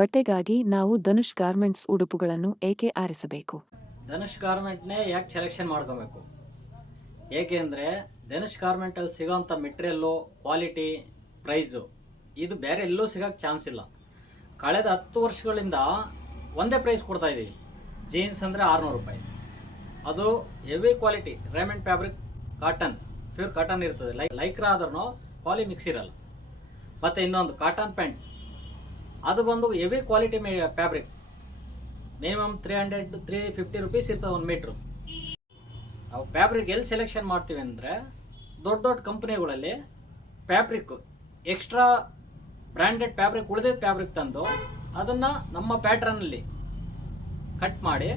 ಬಟ್ಟೆಗಾಗಿ ನಾವು ಧನುಷ್ ಗಾರ್ಮೆಂಟ್ಸ್ ಉಡುಪುಗಳನ್ನು ಏಕೆ ಆರಿಸಬೇಕು? ಧನುಷ್ ಗಾರ್ಮೆಂಟ್ನೇ ಯಾಕೆ ಸೆಲೆಕ್ಷನ್ ಮಾಡ್ಕೋಬೇಕು? ಏಕೆ ಅಂದರೆ ಧನುಷ್ ಗಾರ್ಮೆಂಟಲ್ಲಿ ಸಿಗೋಂಥ ಮೆಟೀರಿಯಲ್ಲು, ಕ್ವಾಲಿಟಿ, ಪ್ರೈಸು ಇದು ಬೇರೆ ಎಲ್ಲೂ ಸಿಗೋಕ್ಕೆ ಚಾನ್ಸ್ ಇಲ್ಲ. ಕಳೆದ 10 ವರ್ಷಗಳಿಂದ ಒಂದೇ ಪ್ರೈಸ್ ಕೊಡ್ತಾಯಿದ್ದೀವಿ. ಜೀನ್ಸ್ ಅಂದರೆ 600 ರೂಪಾಯಿ. ಅದು heavy quality Raymond fabric, cotton, pure cotton ಇರ್ತದೆ. ಲೈಕ್ರಾ ಆದ್ರೂ ಪಾಲಿ ಮಿಕ್ಸ್ ಇರಲ್ಲ. ಮತ್ತು ಇನ್ನೊಂದು ಕಾಟನ್ ಪ್ಯಾಂಟ್, ಅದು ಬಂದು heavy quality fabric, minimum 300-350 rupees ಇರ್ತದೆ ಒಂದು ಮೀಟ್ರು. ಅವು ಫ್ಯಾಬ್ರಿಕ್ ಎಲ್ಲಿ ಸೆಲೆಕ್ಷನ್ ಮಾಡ್ತೀವಿ ಅಂದರೆ ದೊಡ್ಡ ದೊಡ್ಡ ಕಂಪ್ನಿಗಳಲ್ಲಿ ಫ್ಯಾಬ್ರಿಕ್ ಎಕ್ಸ್ಟ್ರಾ ಬ್ರ್ಯಾಂಡೆಡ್ ಫ್ಯಾಬ್ರಿಕ್, ಉಳಿದಿದ್ದ ಫ್ಯಾಬ್ರಿಕ್ ತಂದು ಅದನ್ನು ನಮ್ಮ ಪ್ಯಾಟ್ರನ್ನಲ್ಲಿ ಕಟ್ ಮಾಡಿ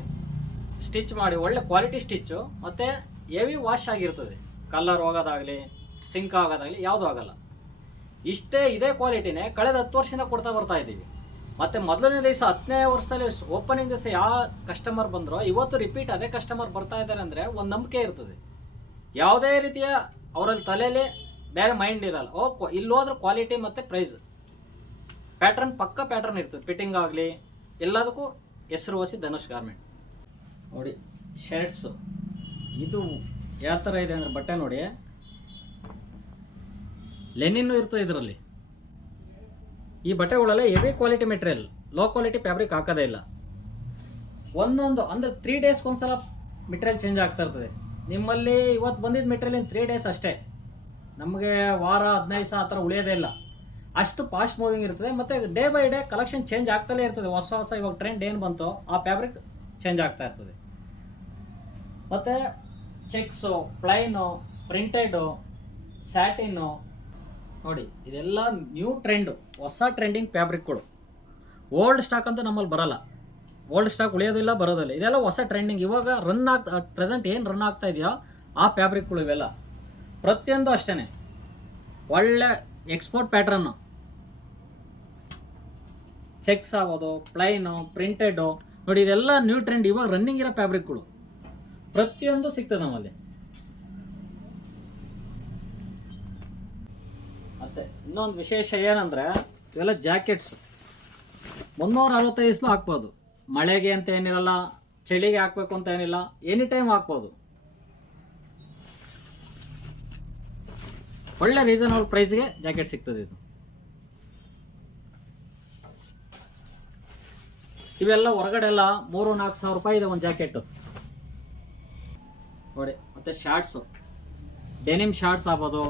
ಸ್ಟಿಚ್ ಮಾಡಿ, ಒಳ್ಳೆ ಕ್ವಾಲಿಟಿ ಸ್ಟಿಚ್ಚು ಮತ್ತು ಹೆವಿ ವಾಶ್ ಆಗಿರ್ತದೆ. ಕಲರ್ ಹೋಗೋದಾಗಲಿ, ಸಿಂಕ್ ಆಗೋದಾಗಲಿ ಯಾವುದೂ ಆಗಲ್ಲ. ಇದೇ ಕ್ವಾಲಿಟಿನೇ ಕಳೆದ 10 ವರ್ಷದಿಂದ ಕೊಡ್ತಾ ಬರ್ತಾ ಇದ್ದೀವಿ. ಮತ್ತು ಮೊದಲನೇ ದಿವಸ 10ನೇ ವರ್ಷದಲ್ಲಿ ಓಪನಿಂಗ್ ದಿವಸ ಯಾವ ಕಸ್ಟಮರ್ ಬಂದರೋ ಇವತ್ತು ರಿಪೀಟ್ ಅದೇ ಕಸ್ಟಮರ್ ಬರ್ತಾ ಇದ್ದಾರೆ ಅಂದರೆ ಒಂದು ನಂಬಿಕೆ ಇರ್ತದೆ. ಯಾವುದೇ ರೀತಿಯ ಅವರಲ್ಲಿ ತಲೆಯಲ್ಲಿ ಬೇರೆ ಮೈಂಡ್ ಇರಲ್ಲ. ಇಲ್ಲಿ ಹೋದ್ರೆ ಕ್ವಾಲಿಟಿ ಮತ್ತು ಪ್ರೈಸ್, ಪ್ಯಾಟ್ರನ್ ಪಕ್ಕ ಪ್ಯಾಟ್ರನ್ ಇರ್ತದೆ. ಫಿಟ್ಟಿಂಗ್ ಆಗಲಿ ಎಲ್ಲದಕ್ಕೂ ಹೆಸರುವಾಸಿ ಧನುಷ್ ಗಾರ್ಮೆಂಟ್. ನೋಡಿ ಶರ್ಟ್ಸು, ಇದು ಯಾವ ಥರ ಇದೆ ಅಂದರೆ ಬಟ್ಟೆ ನೋಡಿ, ಲೆನಿನ್ನು ಇರ್ತದೆ ಇದರಲ್ಲಿ. ಈ ಬಟ್ಟೆಗಳೆಲ್ಲ heavy quality material, low quality fabric ಹಾಕೋದೇ ಇಲ್ಲ. ಒಂದೊಂದು ಅಂದರೆ 3 ಡೇಸ್ಗೆ ಒಂದ್ಸಲ ಮೆಟೀರಿಯಲ್ ಚೇಂಜ್ ಆಗ್ತಾ ಇರ್ತದೆ. ನಿಮ್ಮಲ್ಲಿ ಇವತ್ತು ಬಂದಿದ್ದ ಮೆಟೀರಿಯಲ್ ಇನ್ 3 ಡೇಸ್ ಅಷ್ಟೇ, ನಮಗೆ ವಾರ 15 ದಿವಸ ಆ ಥರ ಉಳಿಯೋದೇ ಇಲ್ಲ. ಅಷ್ಟು ಫಾಸ್ಟ್ ಮೂವಿಂಗ್ ಇರ್ತದೆ. ಮತ್ತು day by day collection change ಆಗ್ತಲೇ ಇರ್ತದೆ. ಹೊಸ ಇವಾಗ ಟ್ರೆಂಡ್ ಏನು ಬಂತೋ ಆ ಫ್ಯಾಬ್ರಿಕ್ ಚೇಂಜ್ ಆಗ್ತಾ ಇರ್ತದೆ. ಮತ್ತು ಚೆಕ್ಸು, ಪ್ಲೈನು, ಪ್ರಿಂಟೆಡು, ಸ್ಯಾಟಿನ್ನು, ನೋಡಿ ಇದೆಲ್ಲ ನ್ಯೂ ಟ್ರೆಂಡು, ಹೊಸ ಟ್ರೆಂಡಿಂಗ್ ಫ್ಯಾಬ್ರಿಕ್ಗಳು. ಓಲ್ಡ್ ಸ್ಟಾಕ್ ಅಂತೂ ನಮ್ಮಲ್ಲಿ ಬರೋಲ್ಲ. ಓಲ್ಡ್ ಸ್ಟಾಕ್ ಉಳಿಯೋದಿಲ್ಲ, ಬರೋದಿಲ್ಲ. ಇದೆಲ್ಲ ಹೊಸ ಟ್ರೆಂಡಿಂಗ್. ಇವಾಗ ಪ್ರೆಸೆಂಟ್ ಏನು ರನ್ ಆಗ್ತಾ ಇದೆಯೋ ಆ ಫ್ಯಾಬ್ರಿಕ್ಗಳು ಇವೆಲ್ಲ. ಪ್ರತಿಯೊಂದು ಅಷ್ಟೇ ಒಳ್ಳೆ ಎಕ್ಸ್ಪೋರ್ಟ್ ಪ್ಯಾಟ್ರನ್ನು, ಚೆಕ್ಸ್ ಆಗೋದು, ಪ್ಲೈನು, ಪ್ರಿಂಟೆಡು, ನೋಡಿ ಇದೆಲ್ಲ ನ್ಯೂ ಟ್ರೆಂಡ್ ಇವಾಗ ರನ್ನಿಂಗ್ ಇರೋ ಫ್ಯಾಬ್ರಿಕ್ಗಳು. ಪ್ರತಿಯೊಂದು ಸಿಗ್ತದೆ ನಮ್ಮಲ್ಲಿ. ಮತ್ತು ಇನ್ನೊಂದು ವಿಶೇಷ ಏನಂದರೆ ಇವೆಲ್ಲ ಜಾಕೆಟ್ಸ್ 365 ಹಾಕ್ಬೋದು. ಮಳೆಗೆ ಅಂತ ಏನಿರಲ್ಲ, ಚಳಿಗೆ ಹಾಕಬೇಕು ಅಂತ ಏನಿಲ್ಲ, ಎನಿ ಟೈಮ್ ಹಾಕ್ಬೋದು. ಒಳ್ಳೆ ರೀಸನಬಲ್ ಪ್ರೈಸ್ಗೆ ಜಾಕೆಟ್ ಸಿಗ್ತದೆ ಇದು. ಇವೆಲ್ಲ ಹೊರಗಡೆ ಎಲ್ಲ 3-4 ಸಾವಿರ ರೂಪಾಯಿ ಇದೆ ಒಂದು ಜಾಕೆಟು ನೋಡಿ. ಮತ್ತು ಶಾರ್ಟ್ಸು, ಡೆನಿಮ್ ಶಾರ್ಟ್ಸ್ ಆಗ್ಬೋದು,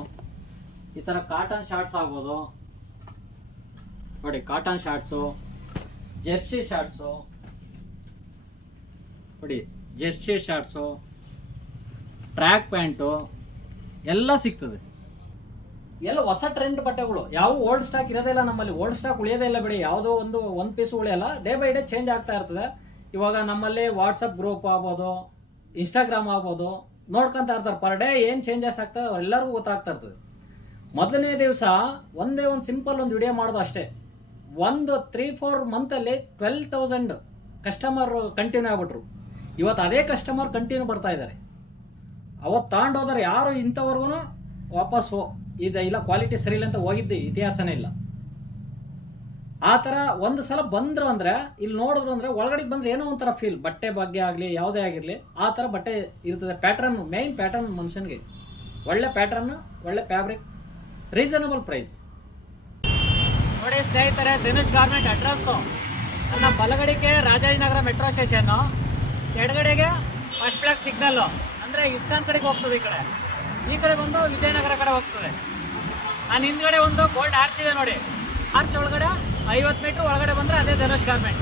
ಈ ಥರ ಕಾಟನ್ ಶಾರ್ಟ್ಸ್ ಆಗ್ಬೋದು ನೋಡಿ. ಕಾಟನ್ ಶಾರ್ಟ್ಸು, ಜೆರ್ಸಿ ಶಾರ್ಟ್ಸು ನೋಡಿ, ಜೆರ್ಸಿ ಶಾರ್ಟ್ಸು, ಟ್ರ್ಯಾಕ್ ಪ್ಯಾಂಟು ಎಲ್ಲ ಸಿಗ್ತದೆ. ಎಲ್ಲ ಹೊಸ ಟ್ರೆಂಡ್ ಬಟ್ಟೆಗಳು, ಯಾವ ಓಲ್ಡ್ ಸ್ಟಾಕ್ ಇರೋದೇ ಇಲ್ಲ ನಮ್ಮಲ್ಲಿ. ಓಲ್ಡ್ ಸ್ಟಾಕ್ ಉಳಿಯೋದೇ ಇಲ್ಲ ಬಿಡಿ, ಯಾವುದೋ ಒಂದು ಪೀಸ್ ಉಳಿಯಲ್ಲ. ಡೇ ಬೈ ಡೇ ಚೇಂಜ್ ಆಗ್ತಾ ಇರ್ತದೆ. ಇವಾಗ ನಮ್ಮಲ್ಲಿ ವಾಟ್ಸಪ್ ಗ್ರೂಪ್ ಆಗ್ಬೋದು, ಇನ್ಸ್ಟಾಗ್ರಾಮ್ ಆಗ್ಬೋದು, ನೋಡ್ಕೊತಾ ಇರ್ತಾರೆ. ಪರ್ ಡೇ ಏನು ಚೇಂಜಸ್ ಆಗ್ತದೆ ಎಲ್ಲರಿಗೂ ಗೊತ್ತಾಗ್ತಾ ಇರ್ತದೆ. ಮೊದಲನೇ ದಿವಸ ಒಂದೇ ಒಂದು ಸಿಂಪಲ್ ಒಂದು ವಿಡಿಯೋ ಮಾಡೋದು ಅಷ್ಟೇ. ಒಂದು 3-4 ಮಂತಲ್ಲಿ 12,000 ಕಸ್ಟಮರ್ ಕಂಟಿನ್ಯೂ ಆಗ್ಬಿಟ್ರು. ಇವತ್ತು ಅದೇ ಕಸ್ಟಮರ್ ಕಂಟಿನ್ಯೂ ಬರ್ತಾ ಇದ್ದಾರೆ. ಅವತ್ತು ತಗೊಂಡೋದ್ರೆ ಯಾರು ಇಂಥವ್ರಿಗೂ ವಾಪಸ್ ಇಲ್ಲ, ಕ್ವಾಲಿಟಿ ಸರಿ ಇಲ್ಲ ಅಂತ ಹೋಗಿದ್ದೆ ಇತಿಹಾಸನೇ ಇಲ್ಲ. ಆ ಥರ ಒಂದು ಸಲ ಬಂದರು ಅಂದರೆ, ಇಲ್ಲಿ ನೋಡಿದ್ರು ಅಂದರೆ ಒಳಗಡೆ ಬಂದರೆ ಏನೋ ಒಂಥರ ಫೀಲ್. ಬಟ್ಟೆ ಬಗ್ಗೆ ಆಗಲಿ ಯಾವುದೇ ಆಗಿರಲಿ ಆ ಥರ ಬಟ್ಟೆ ಇರ್ತದೆ. ಪ್ಯಾಟ್ರನ್, ಮೇಯ್ನ್ ಪ್ಯಾಟ್ರನ್ ಮನುಷ್ಯನಿಗೆ ಒಳ್ಳೆ ಪ್ಯಾಟ್ರನ್ನು, ಒಳ್ಳೆ ಫ್ಯಾಬ್ರಿಕ್, ರೀಸನಬಲ್ ಪ್ರೈಸ್. ನೋಡಿ ಸ್ನೇಹಿತರೆ, ಧನುಷ್ ಗಾರ್ಮೆಂಟ್ ಅಡ್ರೆಸ್ಸು ನನ್ನ ಬಲಗಡೆಗೆ ರಾಜಾಜಿನಗರ ಮೆಟ್ರೋ ಸ್ಟೇಷನ್ನು, ಎಡಗಡೆಗೆ ಫಸ್ಟ್ ಬ್ಲಾಕ್ ಸಿಗ್ನಲ್ಲು, ಅಂದರೆ ಇಸ್ಕಾನ್ ಕಡೆಗೆ ಹೋಗ್ತದೆ. ಈ ಕಡೆ ಬಂದು ವಿಜಯನಗರ ಕಡೆ ಹೋಗ್ತದೆ. ನಾನು ಹಿಂದ್ಗಡೆ ಒಂದು ಗೋಲ್ಡ್ ಆರ್ಚ್ ಇದೆ ನೋಡಿ, ಆರ್ಚ್ ಒಳಗಡೆ 50 ಮೀಟ್ರ್ ಒಳಗಡೆ ಬಂದರೆ ಅದೇ ಧನುಷ್ ಗಾರ್ಮೆಂಟ್.